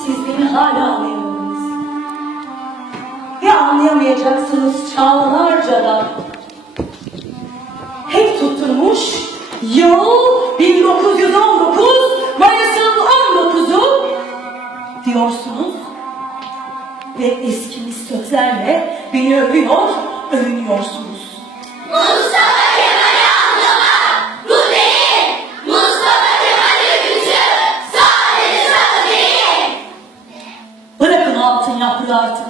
hissettiğini hala anlayamadınız. Ve anlayamayacaksınız çağlarca da. Hep tutturmuş yıl 1919 Mayıs'ın 19'u diyorsunuz ve eski sözlerle beni övüyor, övünüyorsunuz. Yaprağı artık.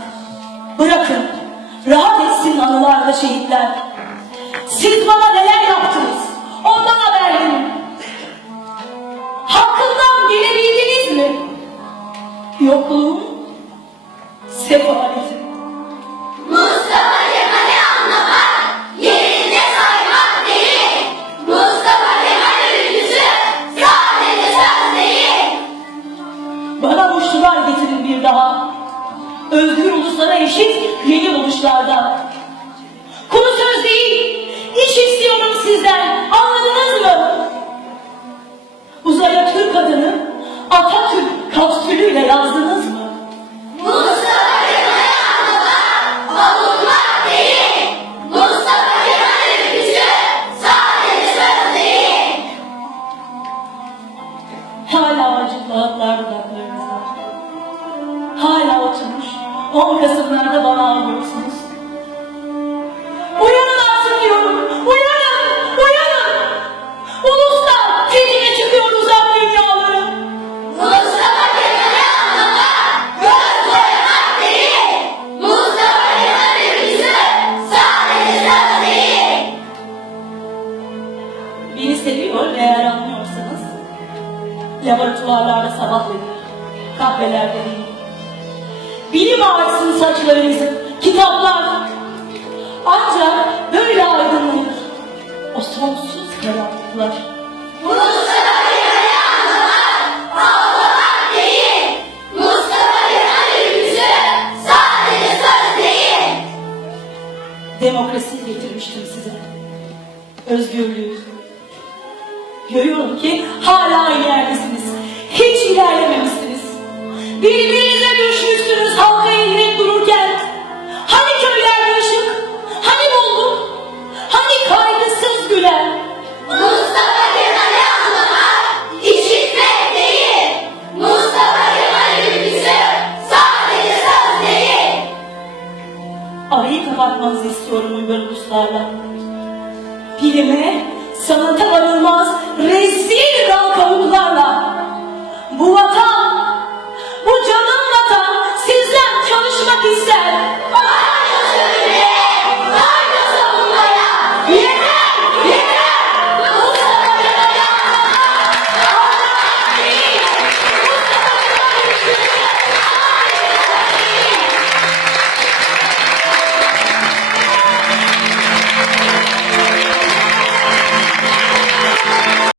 Bırakın. Rahat etsin anılarda şehitler. Siz bana neler yaptınız? Ondan haber verin. Hakkından gelebildiniz mi? Yokluğum, sefaletim. Mustafa Kemal'i anlamak yerinde saymak değil. Mustafa Kemal'i gücü sadece söz değil. Bana buluştular getirin bir daha. Özgür uluslara eşit yeni buluşlarda. Konu söz değil, iş istiyorum sizden. Anladınız mı? Uzaya Türk adını Atatürk kapsülüyle yazdınız mı? Mustafa Kemal'i anlamak avunmak 10 Kasımlarda bana ağlıyorsunuz. Uyanın artık diyorum. Uyanın, uyanın. Uluslar fethine çıkıyor uzak dünyaları. Mustafa Kemal'i anlamak göz boyamak değil. Mustafa Kemal'i gücü sadece söz değil. Beni seviyor ve eğer anlıyorsanız laboratuvarlarda sabahlayın, kahvelerde değil. Bilim ağaçsın saçlarınızı, kitaplar. Ancak böyle aydınlanır o sonsuz karanlıklar. Mustafa Kemal'i anlamak ağlamak değil. Mustafa Kemal'i gücü sadece söz değil. Demokrasiyi getirmiştim size. Özgürlüğü. Görüyorum ki hala aynı yerdesiniz. Hiç ilerlememişsiniz. Birbirinize düşmüşsünüz Arayı kapatmanızı istiyorum uygar uluslarla. Bilime, sanata varılmaz rezil dal kavuklarla. Bu